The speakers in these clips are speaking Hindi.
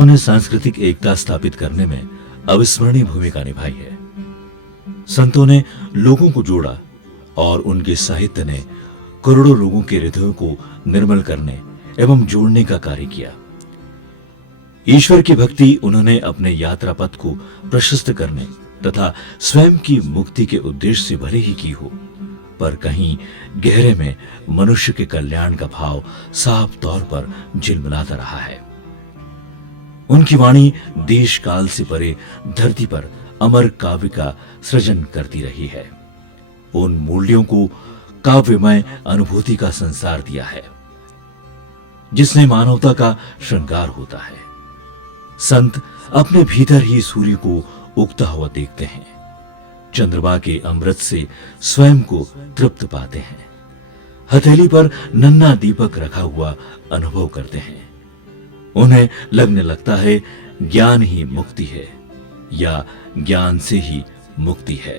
उन्होंने सांस्कृतिक एकता स्थापित करने में अविस्मरणीय भूमिका निभाई है। संतों ने लोगों को जोड़ा और उनके साहित्य ने करोड़ों लोगों के हृदयों को निर्मल करने एवं जोड़ने का कार्य किया। ईश्वर की भक्ति उन्होंने अपने यात्रा पथ को प्रशस्त करने तथा स्वयं की मुक्ति के उद्देश्य से भले ही की हो, पर कहीं गहरे में मनुष्य के कल्याण का भाव साफ तौर पर झिलमिलाता रहा है। उनकी वाणी देश काल से परे धरती पर अमर काव्य का सृजन करती रही है। उन मूल्यों को काव्यमय अनुभूति का संसार दिया है जिसने मानवता का श्रृंगार होता है। संत अपने भीतर ही सूर्य को उगता हुआ देखते हैं, चंद्रमा के अमृत से स्वयं को तृप्त पाते हैं, हथेली पर नन्हा दीपक रखा हुआ अनुभव करते हैं। उन्हें लगने लगता है ज्ञान ही मुक्ति है या ज्ञान से ही मुक्ति है।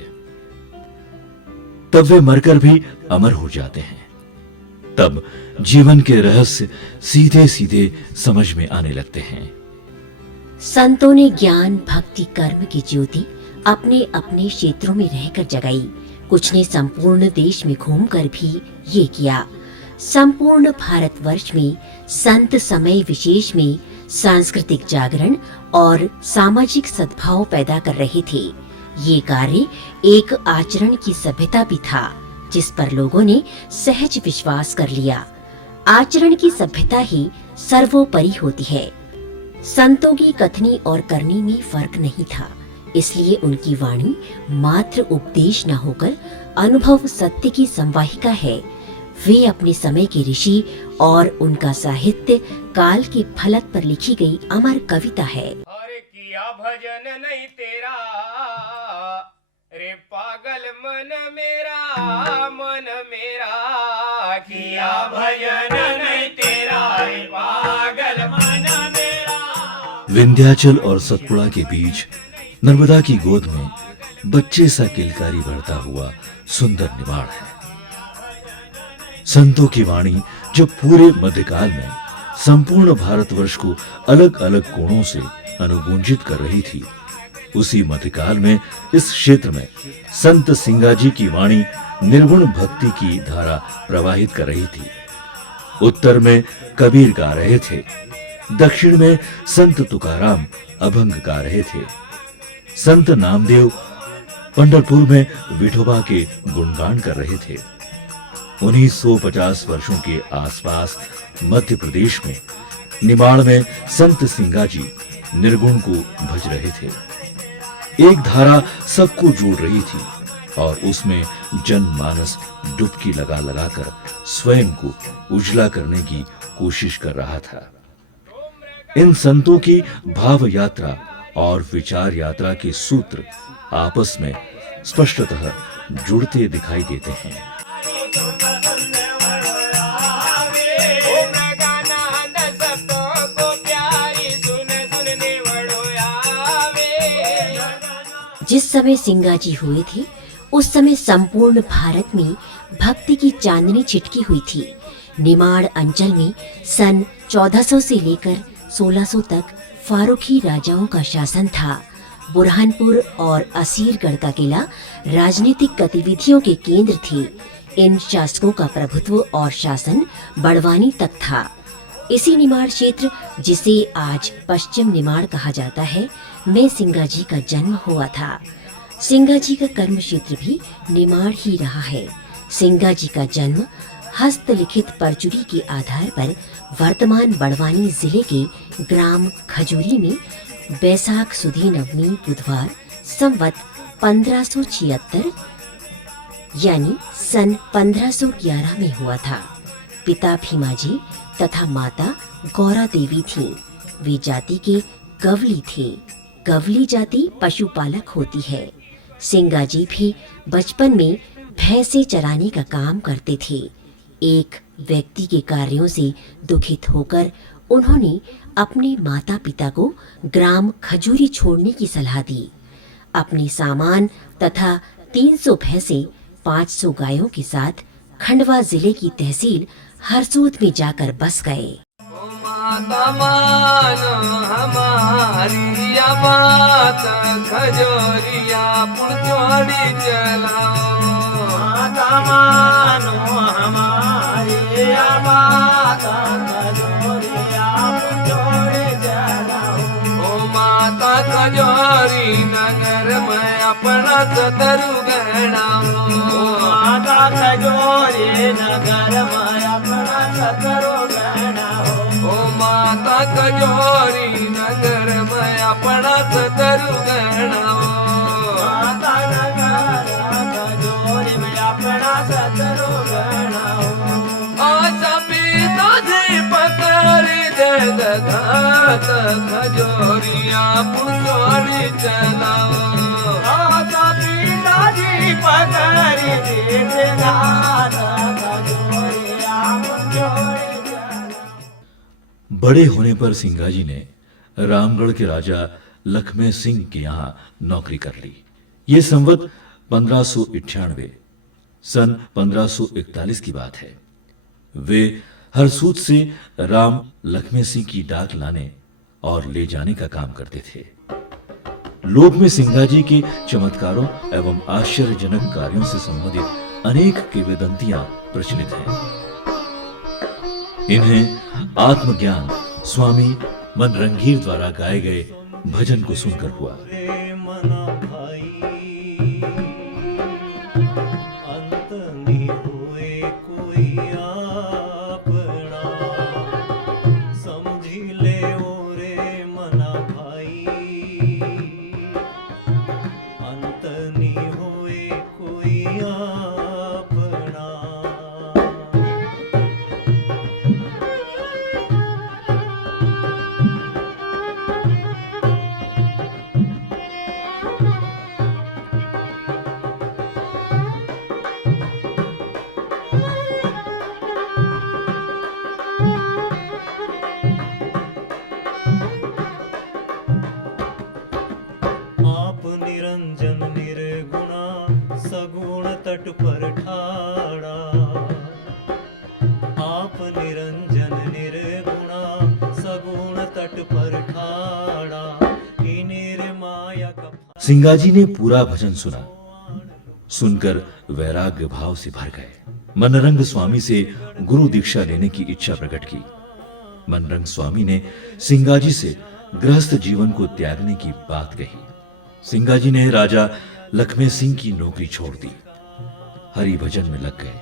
तब वे मरकर भी अमर हो जाते हैं। तब जीवन के रहस्य सीधे सीधे समझ में आने लगते हैं। संतों ने ज्ञान भक्ति कर्म की ज्योति अपने अपने क्षेत्रों में रहकर जगाई। कुछ ने संपूर्ण देश में घूमकर भी ये किया। संपूर्ण भारतवर्ष में संत समय विशेष में सांस्कृतिक जागरण और सामाजिक सद्भाव पैदा कर रहे थे। ये कार्य एक आचरण की सभ्यता भी था जिस पर लोगों ने सहज विश्वास कर लिया। आचरण की सभ्यता ही सर्वोपरि होती है। संतों की कथनी और करनी में फर्क नहीं था, इसलिए उनकी वाणी मात्र उपदेश न होकर अनुभव सत्य की संवाहिका है। वे अपने समय के ऋषि और उनका साहित्य काल के फलक पर लिखी गई अमर कविता है। अरे किया भजन नहीं तेरा रे पागल मन मेरा किया भजन नहीं तेरा रे पागल मन मेरा। विंध्याचल और सतपुड़ा के बीच नर्मदा की गोद में बच्चे सा किलकारी बढ़ता हुआ सुंदर निवाड़ है। संतों की वाणी जब पूरे मध्यकाल में संपूर्ण भारतवर्ष को अलग अलग कोणों से अनुगूंजित कर रही थी, उसी मध्यकाल में इस क्षेत्र में संत सिंगाजी की वाणी निर्गुण भक्ति की धारा प्रवाहित कर रही थी। उत्तर में कबीर गा रहे थे, दक्षिण में संत तुकाराम अभंग गा रहे थे, संत नामदेव पंढरपुर में विठोबा के गुणगान कर रहे थे। 1950 वर्षों के आसपास मध्य प्रदेश में निमाड़ में संत सिंगाजी निर्गुण को भज रहे थे। एक धारा सबको जोड़ रही थी और उसमें जनमानस डुबकी लगा लगाकर स्वयं को उजला करने की कोशिश कर रहा था। इन संतों की भाव यात्रा और विचार यात्रा के सूत्र आपस में स्पष्टतः जुड़ते दिखाई देते हैं। जिस समय सिंगाजी हुए थे उस समय संपूर्ण भारत में भक्ति की चांदनी छिटकी हुई थी। निमाड़ अंचल में सन 1400 से लेकर 1600 तक फारूकी राजाओं का शासन था। बुरहानपुर और असीरगढ़ का किला राजनीतिक गतिविधियों के केंद्र थे। इन शासकों का प्रभुत्व और शासन बड़वानी तक था। इसी निमाड़ क्षेत्र, जिसे आज पश्चिम निमाड़ कहा जाता है, में सिंगाजी का जन्म हुआ था। सिंगाजी का कर्म क्षेत्र भी निमाड़ ही रहा है। सिंगाजी का जन्म हस्तलिखित परचुरी के आधार पर वर्तमान बड़वानी जिले के ग्राम खजूरी में बैसाख सुदी नवमी बुधवार संवत 1576 यानी सन 1511 में हुआ था। पिता भीमाजी तथा माता गौरा देवी थीं। वे जाति के गवली थे। गवली जाति पशुपालक होती है। सिंगाजी भी बचपन में भैंसे चराने का काम करते थे। एक व्यक्ति के कार्यों से दुखित होकर उन्होंने अपने माता पिता को ग्राम खजूरी छोड़ने की सलाह दी। अपने सामान तथा 300 भैंसे 500 गायों के साथ खंडवा जिले की तहसील हरसूद में जाकर बस गए। माता मानो हमारी माता खजोरिया पुचोड़ी चलाओ माता मानो हमारी माता खजोरिया पुचोड़ी चलाओ। ओ माता खजोरी नगर में अपना सतरु गहनाओ माता खजोरी नगर में अपना सतरु गहनाओ। ओ माता खजोरी नगर में अपना सतरु गहनाओ माता नगर खजोरी में अपना सतरु गहनाओ। आजा पीता जी पकड़ी दे दघात खजोरिया पुचोड़ी चलाओ आजा पीता जी पकड़ी दे दघात खजोरिया पुचोड़ी चलाओ। बड़े होने पर सिंगाजी ने रामगढ़ के राजा लखमे सिंह के यहाँ नौकरी कर ली। ये संवत 1598 सन 1541 की बात है। वे हरसूद से राम लखमे सिंह की डाक लाने और ले जाने का काम करते थे। लोक में सिंगाजी के चमत्कारों एवं आश्चर्यजनक कार्यों से संबंधित अनेक किंवदंतियां प्रचलित हैं। इन्हें आत्मज्ञान स्वामी मनरंगीर द्वारा गाए गए भजन को सुनकर हुआ। रे मना भाई अंत नहीं हुए कोई अपना समझी ले ओ रे मना भाई अंत नहीं हुए कोई अपना। आप निरंजन निर्गुणा सगुण तट पर ठाड़ा आप निरंजन निर्गुणा सगुण तट पर ठाड़ा ही निर्माया का। सिंगाजी ने पूरा भजन सुना। सुनकर वैराग्य भाव से भर गए। मनरंग स्वामी से गुरु दीक्षा लेने की इच्छा प्रकट की। मनरंग स्वामी ने सिंगाजी से गृहस्थ जीवन को त्यागने की बात कही। सिंगाजी ने राजा लखमे सिंह की नौकरी छोड़ दी, हरि भजन में लग गए।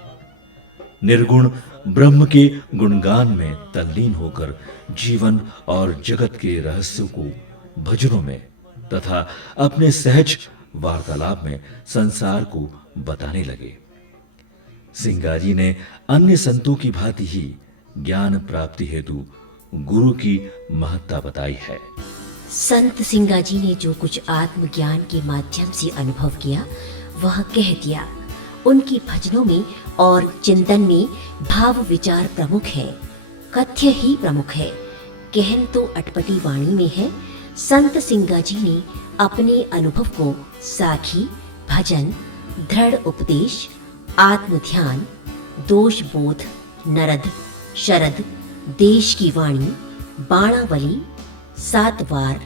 निर्गुण ब्रह्म के गुणगान में तल्लीन होकर जीवन और जगत के रहस्यों को भजनों में तथा अपने सहज वार्तालाप में संसार को बताने लगे। सिंगाजी ने अन्य संतों की भांति ही ज्ञान प्राप्ति हेतु गुरु की महत्ता बताई है। संत सिंगाजी ने जो कुछ आत्मज्ञान के माध्यम से अनुभव किया वह कह दिया। उनकी भजनों में और चिंतन में भाव विचार प्रमुख है, कथ्य ही प्रमुख है। कहन तो अटपटी वाणी में है। संत सिंगाजी ने अपने अनुभव को साखी, भजन, दृढ़ उपदेश, आत्मध्यान, दोष बोध, नरद, शरद, देश की वाणी, बाणावली, 7 वार,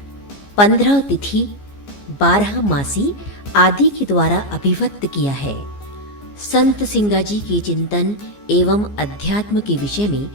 15 तिथि, 12 मासी आदि के द्वारा अभिव्यक्त किया है। संत सिंगाजी के चिंतन एवं अध्यात्म के विषय में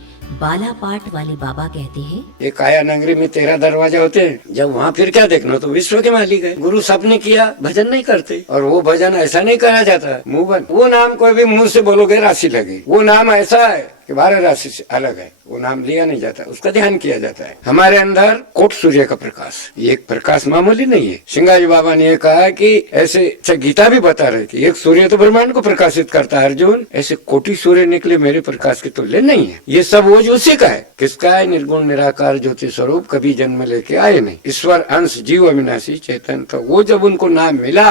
बालापाट वाले बाबा कहते हैं, ये काया नगरी में 13 दरवाजे होते हैं। जब वहाँ फिर क्या देखना, तो विश्व के मालिक है। गुरु सबने किया, भजन नहीं करते। और वो भजन ऐसा नहीं करा जाता मुंह बंद। वो नाम कोई भी मुंह से बोलोगे राशि लगे। वो नाम ऐसा है कि 12 राशि से अलग है। वो नाम लिया नहीं जाता, उसका ध्यान किया जाता है। हमारे अंदर कोट सूर्य का प्रकाश, ये एक प्रकाश मामूली नहीं है। सिंगाजी बाबा ने ये कहा कि ऐसे, अच्छा गीता भी बता रहे कि एक सूर्य तो ब्रह्मांड को प्रकाशित करता है अर्जुन, ऐसे कोटि सूर्य निकले मेरे प्रकाश के तुल्य नहीं है। ये सब वो जो उसी का है। किसका है? निर्गुण निराकार ज्योति स्वरूप, कभी जन्म लेके आए नहीं। ईश्वर अंश जीव अविनाशी चेतन। तो वो जब उनको नाम मिला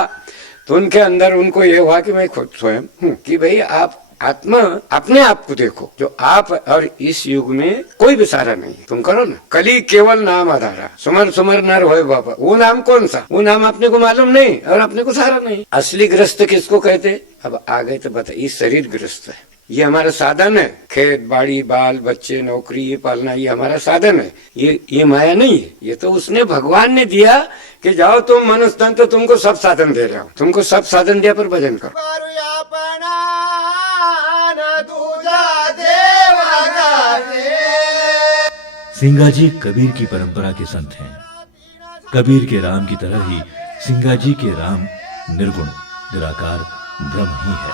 तो उनके अंदर उनको ये हुआ कि मैं खुद स्वयं हूँ, कि भाई आप आत्मा अपने आप को देखो जो आप। और इस युग में कोई भी सहारा नहीं, तुम करो ना। कली केवल नाम आधारा, सुमर सुमर नर होए बाबा। वो नाम कौन सा? वो नाम अपने को मालूम नहीं और अपने को सहारा नहीं। असली ग्रस्त किसको कहते? अब आ गए तो बता, इस शरीर ग्रस्त है। ये हमारा साधन है। खेत बाड़ी बाल बच्चे नौकरी ये पालना ये हमारा साधन है। ये माया नहीं है, ये तो उसने भगवान ने दिया कि जाओ तुम मनुष्य तन, तो तुमको सब साधन दे रहा हूं, तुमको सब साधन दिया पर भजन करो। सिंगाजी कबीर की परंपरा के संत हैं। कबीर के राम की तरह ही सिंगाजी के राम निर्गुण निराकार ब्रह्म ही है।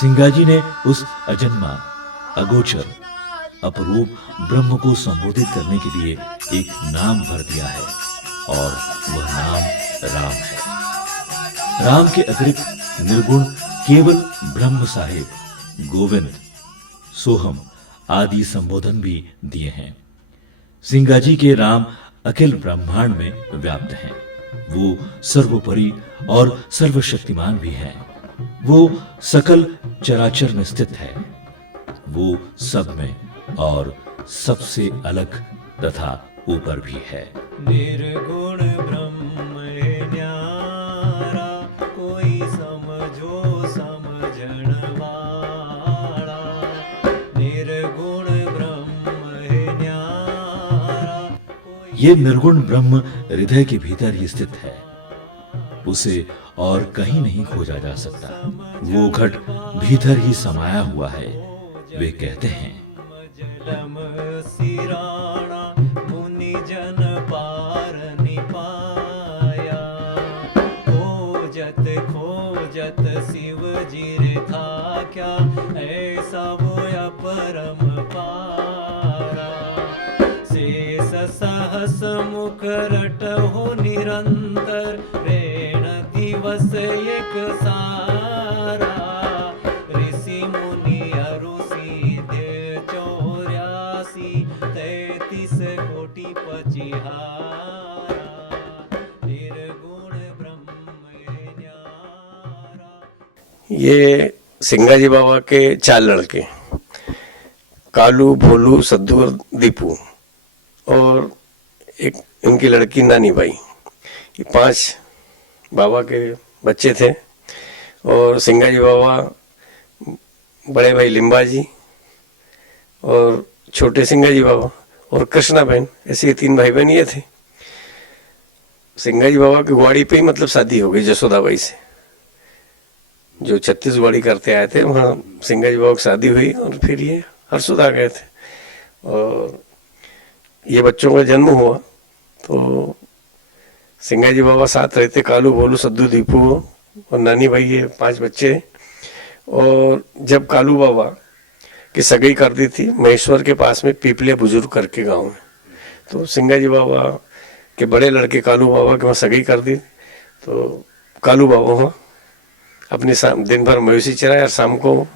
सिंगाजी ने उस अजन्मा अगोचर अपरूप ब्रह्म को संबोधित करने के लिए एक नाम भर दिया है और वह नाम राम है। राम के अतिरिक्त निर्गुण केवल ब्रह्म साहिब, गोविंद, सोहम आदि संबोधन भी दिए हैं। सिंगाजी के राम अखिल ब्रह्मांड में व्याप्त हैं। वो सर्वोपरि और सर्वशक्तिमान भी है। वो सकल चराचर में स्थित है। वो सब में और सबसे अलग तथा ऊपर भी है। निर्गुण ब्रह्म न्यारा, कोई समझो समझण वाला। निर्गुण ब्रह्म न्यारा, ये निर्गुण ब्रह्म हृदय के भीतर ही स्थित है। उसे और कहीं नहीं खोजा जा सकता। वो घट भीतर ही समाया हुआ है। वे कहते हैं, जलम सिराणा मुनि जन पार निपाया। खोजत शिव जी था क्या, ऐसा वो अपरम पारा। शेष सहस मुख रट हो निरंतर, रेण दिवस एक सारा। ऋषि मुनि अरु सिद्ध 84, 33 कोटि पचिहारा। निर्गुण ब्रह्म न्यारा। ये सिंगाजी बाबा के 4 लड़के, कालू, भोलू, सद्दू और दीपू, और एक इनकी लड़की नानी बाई। ये 5 बाबा के बच्चे थे। और सिंगाजी बाबा, बड़े भाई लिम्बा जी और छोटे सिंगाजी बाबा और कृष्णा बहन, ऐसे ये 3 भाई बहन ये थे। सिंगाजी बाबा की ग्वाड़ी पे ही मतलब शादी हो गई जसोदा बाई से। जो छत्तीसगढ़ी करते आए थे वहाँ सिंगाजी बाबा की शादी हुई और फिर ये हरसुद आ गए थे। और ये बच्चों का जन्म हुआ तो सिंगाजी बाबा साथ रहते, कालू, भोलू, सद्दू, दीपू और नानी भाई, ये 5 बच्चे। और जब कालू बाबा की सगाई कर दी थी महेश्वर के पास में पीपले बुजुर्ग करके गांव में, तो सिंगाजी बाबा के बड़े लड़के कालू बाबा के वहाँ सगाई कर दी। तो कालू बाबा वहाँ अपने दिन भर मवेशी चराए और शाम को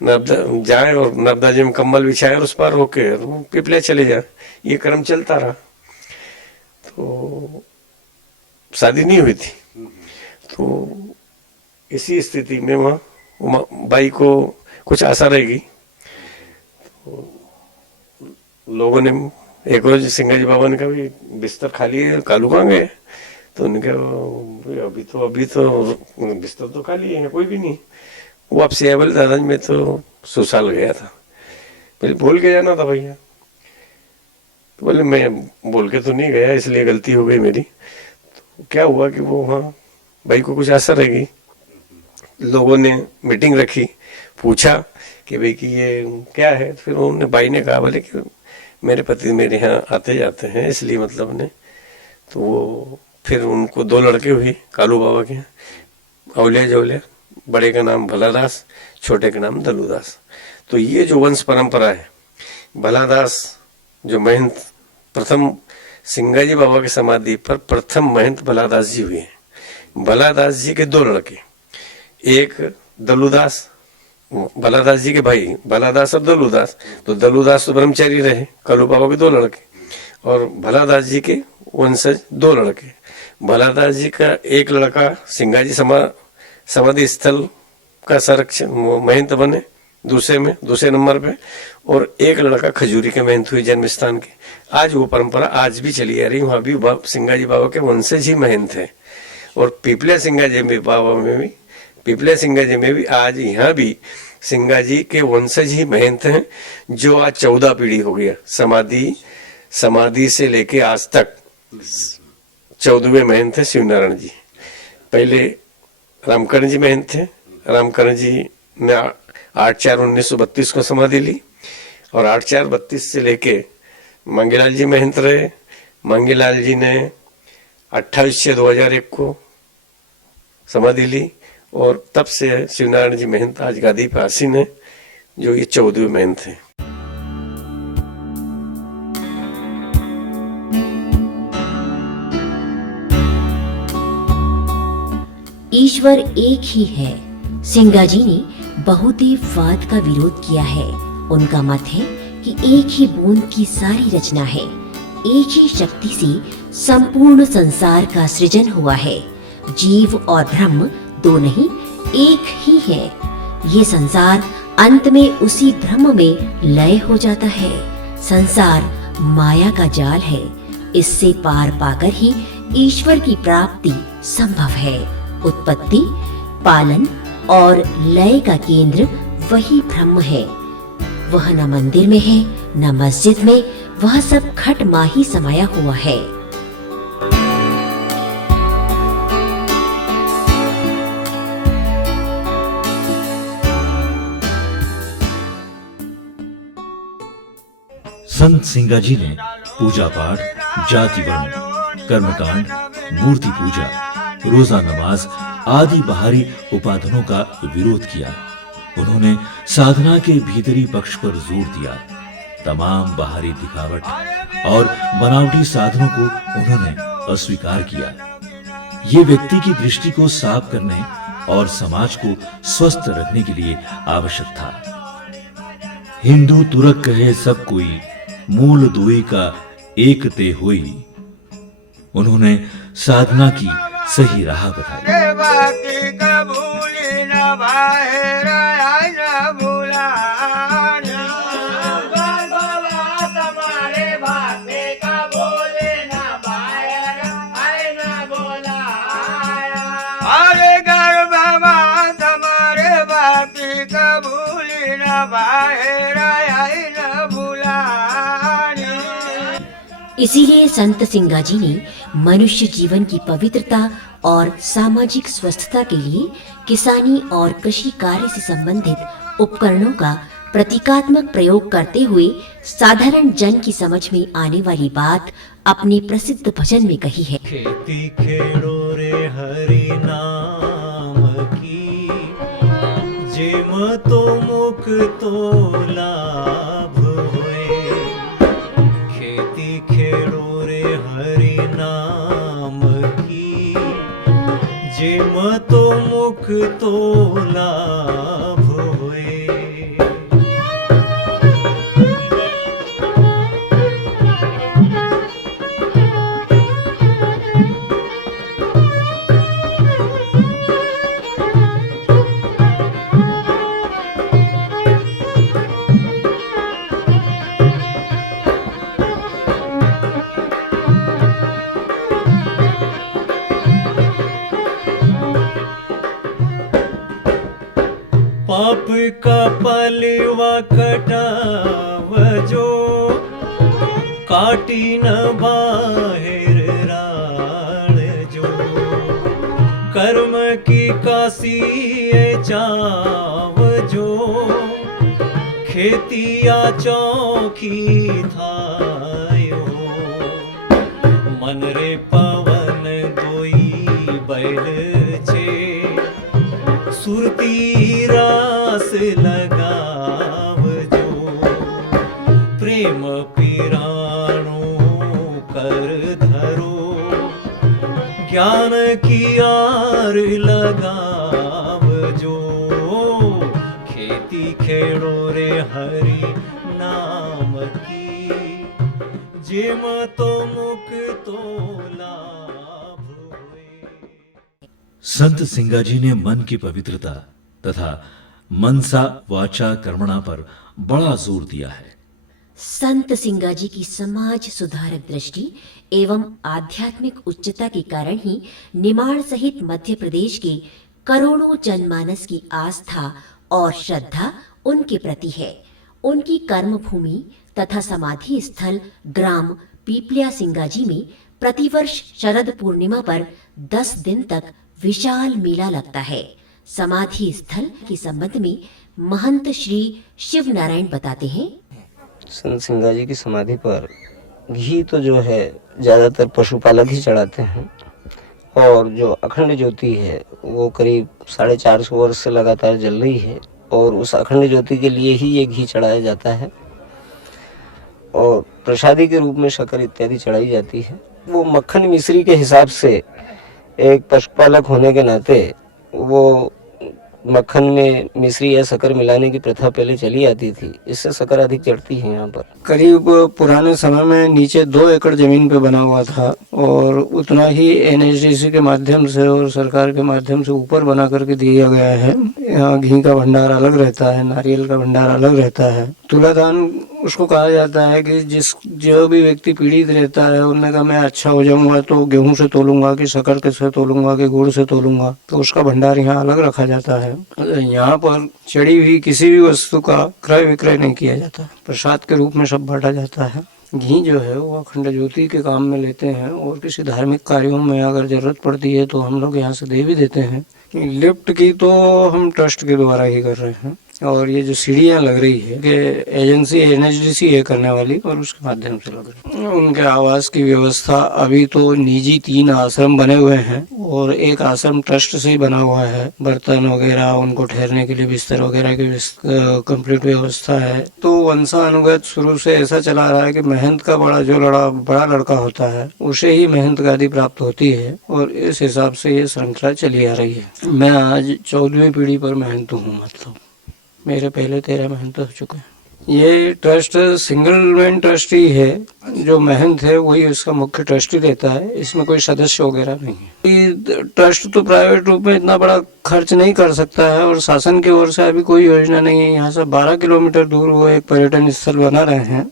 नर्मदा जाए और नर्मदा जी में कंबल बिछाए और उस पार होके पिपले चले जाए। ये क्रम चलता रहा। तो शादी नहीं हुई थी। तो इसी स्थिति में वहाँ बाई को कुछ आशा रहेगी। तो लोगों ने एक रोज सिंगाजी बाबा ने कहा भी बिस्तर खाली है, कालू कहाँ गए? तो उन्होंने कहा अभी तो बिस्तर तो खाली है, कोई भी नहीं। वो आप सियाबल दादाजी में तो सुसाल गया था, पहले बोल के जाना था भैया। तो बोले मैं बोल के तो नहीं गया, इसलिए गलती हो गई मेरी। तो क्या हुआ कि वो वहाँ भाई को कुछ आशा रहेगी। लोगों ने मीटिंग रखी, पूछा कि भाई कि ये क्या है। फिर उन्होंने भाई ने कहा बोले कि मेरे पति मेरे यहाँ आते जाते हैं, इसलिए मतलब ने। तो वो फिर उनको 2 लड़के हुए कालू बाबा के, औलिया जौलिया। बड़े का नाम भलादास, छोटे का नाम दलूदास। तो ये जो वंश परंपरा है, भलादास जो महंत प्रथम सिंगाजी बाबा की समाधि पर प्रथम महंत भलादास जी हुए हैं। भलादास जी के 2 लड़के, एक दलूदास, भलादास जी के भाई भलादास और दलूदास। तो दलूदास तो ब्रह्मचारी रहे, कालू बाबा के 2 लड़के, और भलादास जी के वंशज 2 लड़के। भलादास जी का एक लड़का सिंगाजी समाधि स्थल का संरक्षण महंत बने दूसरे नंबर पे, और एक लड़का खजूरी के महंत हुए जन्म स्थान के। आज वो परंपरा आज भी चली आ रही, वहाँ भी सिंगाजी बाबा के वंशज ही महंत है। और पिपले सिंगाजी में बाबा में भी, पिपले सिंगाजी में भी आज यहाँ भी सिंगा जी के वंशज ही महंत हैं, जो आज 14 पीढ़ी हो गया। समाधि से लेके आज तक 14वें महंत है शिवनारायण जी। पहले रामकरण जी महंत थे। रामकरण जी ने 8/4/1932 को समाधि ली और 8/4/32 से लेके मंगीलाल जी महंत रहे। मंगीलाल जी ने 28/6/2001 को समाधि ली और तब से शिवनारायण जी महंत आज गादी पर आसीन है, जो ये 14वें महंत हैं। ईश्वर एक ही है। सिंगा जी ने बहुदेववाद का विरोध किया है। उनका मत है कि एक ही बूंद की सारी रचना है, एक ही शक्ति से संपूर्ण संसार का सृजन हुआ है। जीव और ब्रह्म दो नहीं, एक ही है। ये संसार अंत में उसी ब्रह्म में लय हो जाता है। संसार माया का जाल है, इससे पार पाकर ही ईश्वर की प्राप्ति संभव है। उत्पत्ति, पालन और लय का केंद्र वही ब्रह्म है। वह न मंदिर में है न मस्जिद में, वह सब खट माही समाया हुआ है। संत सिंगा जी ने पूजा पाठ, जाति वर्ण, कर्मकांड, मूर्ति पूजा, रोजा नमाज आदि बाहरी उपाधनों का विरोध किया। उन्होंने साधना के भीतरी पक्ष पर जोर दिया। तमाम बाहरी दिखावट और बनावटी साधनों को उन्होंने अस्वीकार किया। ये व्यक्ति की दृष्टि को साफ करने और समाज को स्वस्थ रखने के लिए आवश्यक था। हिंदू तुरक कहे सब कोई, मूल दुई का एक ते होई। उन्होंने साधना की सही राह बताई। रे बाकी कबूली न बाहर आय न भुलाना। बाबा तुम्हारे बाकी कबूली न बाहर आय न भुलाया। अरे घर बाबा तुम्हारे बाकी कबूली न बाहर आय न भुलाया। इसीलिए संत सिंगा जी ने मनुष्य जीवन की पवित्रता और सामाजिक स्वस्थता के लिए किसानी और कृषि कार्य से संबंधित उपकरणों का प्रतीकात्मक प्रयोग करते हुए साधारण जन की समझ में आने वाली बात अपने प्रसिद्ध भजन में कही है। खेती खेड़ो रे हरि नाम की, जेम तो मुख तो लाभ होए। खेती खेड़ो रे हरि नाम की, जेम तो मुख तो लाभ होए। पाप का पलवा कटाव जो, काटी न बाहिर राण जो। कर्म की कासी चाव जो, खेतिया चौकी थायो। मन रे पवन दोई बैल छे, सुरती रास लगाव जो। प्रेम पिराणो कर धरो, ज्ञान की आर लगाव जो। खेती खेड़ो रे हरि नाम की, जेम तो मुख तो लाभ होए। संत सिंगा जी ने मन की पवित्रता तथा मनसा वाचा कर्मणा पर बड़ा जोर दिया है। संत सिंगा जी की समाज सुधारक दृष्टि एवं आध्यात्मिक उच्चता के कारण ही निमाड़ सहित मध्य प्रदेश के करोड़ों जनमानस की आस्था और श्रद्धा उनके प्रति है। उनकी कर्मभूमि तथा समाधि स्थल ग्राम पीपलिया सिंगाजी में प्रतिवर्ष शरद पूर्णिमा पर 10 दिन तक विशाल मेला लगता है। समाधि स्थल के संबंध में महंत श्री शिव नारायण बताते हैं। संत सिंगाजी की समाधि पर घी तो जो है ज़्यादातर पशुपालक ही चढ़ाते हैं, और जो अखंड ज्योति है वो करीब 450 वर्ष से लगातार जल रही है, और उस अखंड ज्योति के लिए ही ये घी चढ़ाया जाता है और प्रसादी के रूप में शक्कर इत्यादि चढ़ाई जाती है। वो मक्खन मिश्री के हिसाब से एक पशुपालक होने के नाते वो मक्खन में मिश्री या शक्कर मिलाने की प्रथा पहले चली आती थी, इससे शक्कर अधिक चढ़ती है यहाँ पर। करीब पुराने समय में नीचे 2 एकड़ जमीन पे बना हुआ था और उतना ही NHDC के माध्यम से और सरकार के माध्यम से ऊपर बना करके दिया गया है। यहाँ घी का भंडार अलग रहता है, नारियल का भंडार अलग रहता है। तुलादान उसको कहा जाता है कि जो भी व्यक्ति पीड़ित रहता है, उन्होंने कहा मैं अच्छा हो जाऊंगा तो गेहूं से तोलूंगा कि शक्कर के से तोलूंगा कि गुड़ से तोलूंगा, तो उसका भंडार यहाँ अलग रखा जाता है। यहाँ पर चढ़ी हुई किसी भी वस्तु का क्रय विक्रय नहीं किया जाता, प्रसाद के रूप में सब बांटा जाता है। घी जो है वो अखंड ज्योति के काम में लेते हैं, और किसी धार्मिक कार्यों में अगर जरूरत पड़ती है तो हम लोग यहाँ से दे भी देते हैं। लिफ्ट की तो हम ट्रस्ट के द्वारा ही कर रहे हैं, और ये जो सीढ़ियाँ लग रही है कि एजेंसी NHDC है करने वाली, और उसके माध्यम से लग रही है। उनके आवास की व्यवस्था अभी तो निजी 3 आश्रम बने हुए हैं और एक आश्रम ट्रस्ट से ही बना हुआ है। बर्तन वगैरह, उनको ठहरने के लिए बिस्तर वगैरह की कंप्लीट व्यवस्था है। तो वंशानुगत शुरू से ऐसा चला रहा है कि महंत का बड़ा लड़का होता है उसे ही महंत गादी प्राप्त होती है, और इस हिसाब से ये श्रृंखला चली आ रही है। मैं आज 14वीं पीढ़ी पर महंत हूँ, मतलब मेरे पहले 13 महंत हो चुके हैं। ये ट्रस्ट सिंगल मैन ट्रस्ट ही है, जो महंत है वही उसका मुख्य ट्रस्टी रहता है, इसमें कोई सदस्य वगैरह नहीं है। ट्रस्ट तो प्राइवेट रूप में इतना बड़ा खर्च नहीं कर सकता है, और शासन की ओर से अभी कोई योजना नहीं है। यहाँ से 12 किलोमीटर दूर वो एक पर्यटन स्थल बना रहे हैं,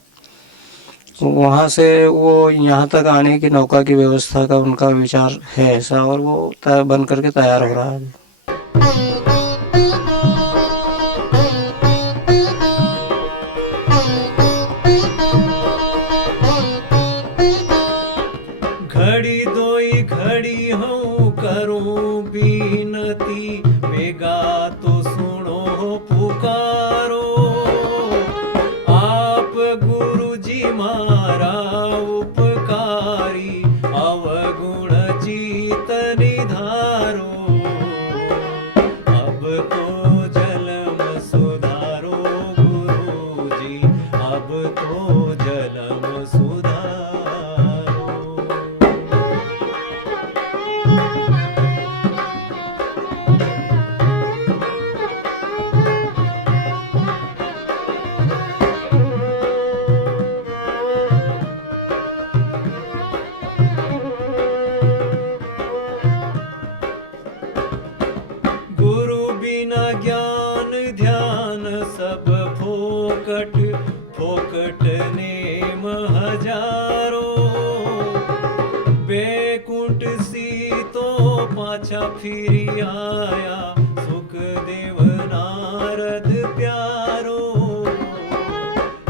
वहाँ से वो यहाँ तक आने की नौका की व्यवस्था का उनका विचार है ऐसा, और वो बन करके तैयार हो रहा है। घड़ी दोई घड़ी हूँ करूँ बीनती, बेगा तो सुनो पुकारो। आप गुरु जी मारा उपकारी, अवगुण जीत निधारो। अब तो जलम सुधारो गुरु जी, अब तो जलम सुधारो। गुरु बिना ज्ञान ध्यान सब फोकट, फोकट नेम हजारों। बैकुंठ सी तो पाछा फिरी आया, सुखदेव नारद प्यारो।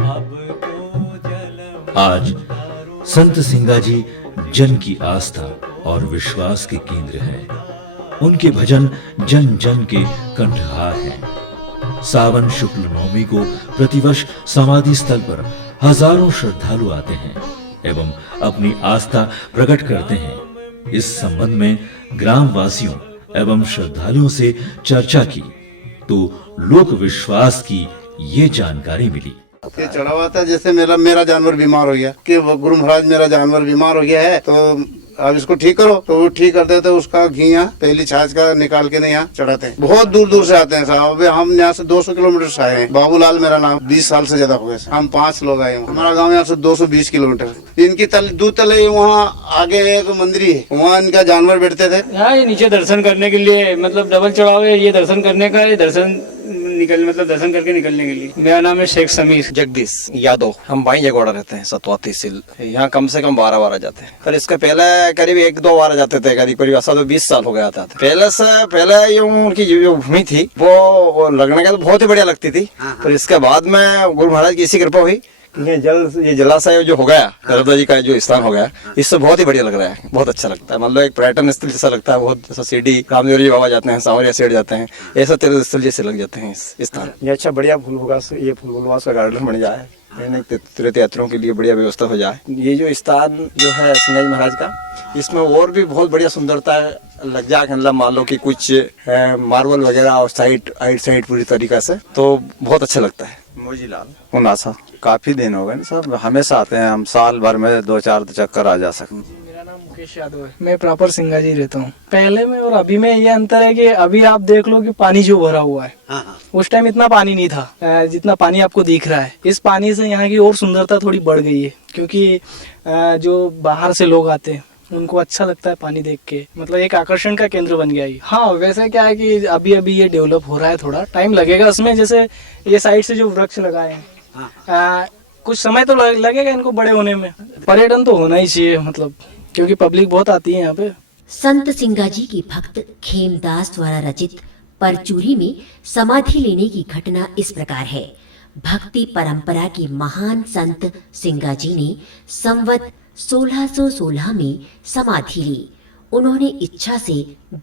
अब तो जल आज संत सिंगाजी जन की आस्था और विश्वास के केंद्र है। उनके भजन जन जन के कंठहार हैं। सावन शुक्ल नवमी को प्रतिवर्ष समाधि स्थल पर हजारों श्रद्धालु आते हैं एवं अपनी आस्था प्रकट करते हैं। इस संबंध में ग्राम वासियों एवं श्रद्धालुओं से चर्चा की तो लोक विश्वास की ये जानकारी मिली। ये चढ़ा हुआ था, जैसे मेरा जानवर बीमार हो गया कि गुरु महाराज मेरा जानवर बीमार हो गया है तो अब इसको ठीक करो, तो वो ठीक करते थे। उसका घी यहाँ पहली छाछ का निकाल के यहाँ चढ़ाते हैं। बहुत दूर दूर से आते हैं साहब। हम यहाँ से 200 किलोमीटर से आए हैं। बाबूलाल मेरा नाम, 20 साल से ज्यादा हो गए। हम 5 लोग आए हैं। हमारा गांव यहाँ से 220 किलोमीटर। इनकी दूध तले वहाँ आगे एक मंदिर है, वहाँ इनका जानवर बैठते थे। यहाँ ये नीचे दर्शन करने के लिए, मतलब डबल चढ़ाव है ये दर्शन करने का। ये दर्शन निकल मतलब दर्शन करके निकलने के लिए। मेरा नाम है शेख समीर जगदीश यादव। हम भाई जगवाड़ा रहते हैं, सतवा तहसील। यहाँ कम से कम 12 बार आ जाते हैं। पर इसके पहले करीब 1-2 बार आ जाते थे, करीब ऐसा तो 20 साल हो गया था। पहले यूँ उनकी जो भूमि थी वो लगने का तो बहुत ही बढ़िया लगती थी। पर इसके बाद में गुरु महाराज की इसी कृपा हुई, ये जलाशय जो हो गया, नर्मदा जी का जो स्थान हो गया, इससे बहुत ही बढ़िया लग रहा है, बहुत अच्छा लगता है। मतलब एक पर्यटन स्थल जैसा लगता है, बहुत जैसा सीढ़ी रामदेव जी बाबा जाते हैं, सांवरिया सेठ जाते हैं, ऐसा तीर्थ स्थल जैसे लग जाते हैं इस स्थान। ये अच्छा बढ़िया ये फूलवास का गार्डन बन जाए, तीर्थ यात्रियों के लिए बढ़िया व्यवस्था हो जाए। ये जो स्थान जो है सिंगाजी महाराज का, इसमें और भी बहुत बढ़िया सुंदरता लग जाए। मतलब मान लो कि कुछ मार्बल वगैरह और साइड पूरी तरीका से, तो बहुत अच्छा लगता है। मोजीलाल उनासा। काफी दिन हो गए सब, हमेशा आते हैं हम, साल भर में 2-4 चक्कर आ जा सकते। मेरा नाम मुकेश यादव है, मैं प्रॉपर सिंगाजी रहता हूँ। पहले में और अभी में ये अंतर है कि अभी आप देख लो कि पानी जो भरा हुआ है, उस टाइम इतना पानी नहीं था जितना पानी आपको दिख रहा है। इस पानी से यहाँ की और सुंदरता थोड़ी बढ़ गई है, क्योंकि जो बाहर से लोग आते हैं उनको अच्छा लगता है पानी देख के, मतलब एक आकर्षण का केंद्र बन गया ये। हाँ, वैसे क्या है कि अभी अभी ये डेवलप हो रहा है, थोड़ा टाइम लगेगा उसमें। जैसे ये साइड से जो वृक्ष लगाए हैं, कुछ समय तो लगेगा इनको बड़े होने में। पर्यटन तो होना ही चाहिए, मतलब क्योंकि पब्लिक बहुत आती है यहाँ पे। संत सिंगाजी की भक्त खेमदास द्वारा रचित परचूरी में समाधि लेने की घटना इस प्रकार है। भक्ति परंपरा के महान संत सिंगाजी ने संवत 1616 में समाधि ली। उन्होंने इच्छा से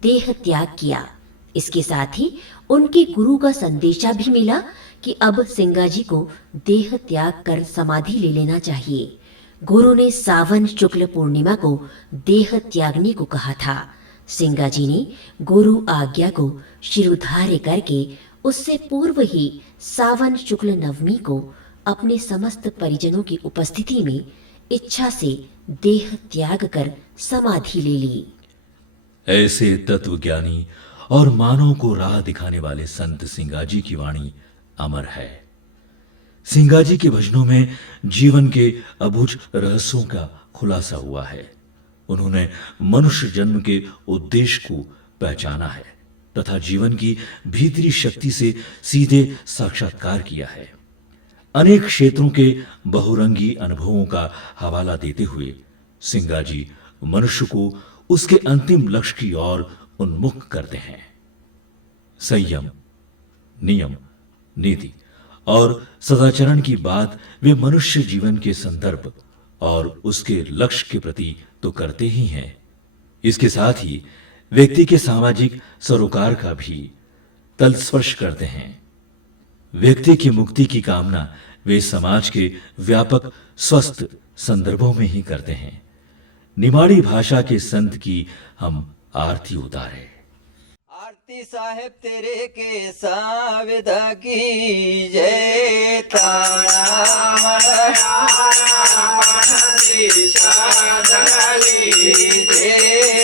देह त्याग किया। इसके साथ ही उनके गुरु का संदेशा भी मिला कि अब सिंगाजी को देह त्याग कर समाधि ले लेना चाहिए। गुरु ने सावन शुक्ल पूर्णिमा को देह त्यागने को कहा था। सिंगाजी ने गुरु आज्ञा को शिरोधार्य करके उससे पूर्व ही सावन शुक्ल नवमी को अपने समस्त परिजनों की उपस्थिति में इच्छा से देह त्याग कर समाधि ले ली। ऐसे तत्वज्ञानी और मानव को राह दिखाने वाले संत सिंगाजी की वाणी अमर है। सिंगाजी के भजनों में जीवन के अबुझ रहस्यों का खुलासा हुआ है। उन्होंने मनुष्य जन्म के उद्देश्य को पहचाना है तथा जीवन की भीतरी शक्ति से सीधे साक्षात्कार किया है। अनेक क्षेत्रों के बहुरंगी अनुभवों का हवाला देते हुए सिंगाजी मनुष्य को उसके अंतिम लक्ष्य की ओर उन्मुख करते हैं। संयम, नियम, नीति और सदाचरण की बात वे मनुष्य जीवन के संदर्भ और उसके लक्ष्य के प्रति तो करते ही हैं, इसके साथ ही व्यक्ति के सामाजिक सरोकार का भी तलस्पर्श करते हैं। व्यक्ति की मुक्ति की कामना वे समाज के व्यापक स्वस्थ संदर्भों में ही करते हैं। निमाड़ी भाषा के संत की हम आरती उतारे। आरती साहेब तेरे के साविदा की जय। तारा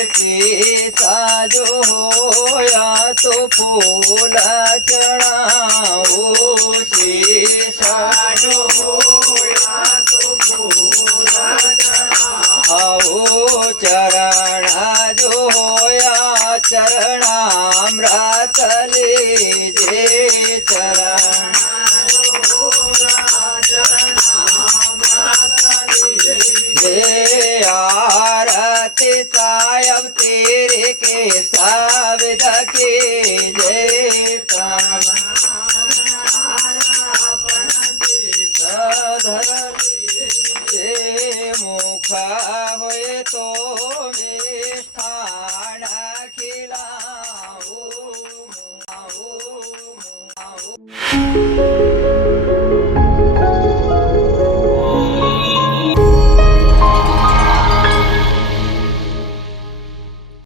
सीता जो होया तो फूला चढ़ाओ, सीता जो होया तो फूला चढ़ाओ, चरणा जो होया चरणामृत लीजे। चरण जय आरती सायब तेरे के साविद की जय। मुख हुए तो मिष्ठा